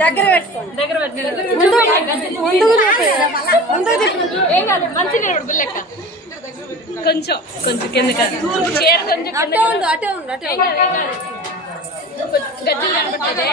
దగ్గర ఏం కాదు మంచి నిలబడు బుల్లెక్క కొంచెం కొంచెం కింద చీర కొంచెం అటే ఉండు గజ్జలు కనబడుతుంది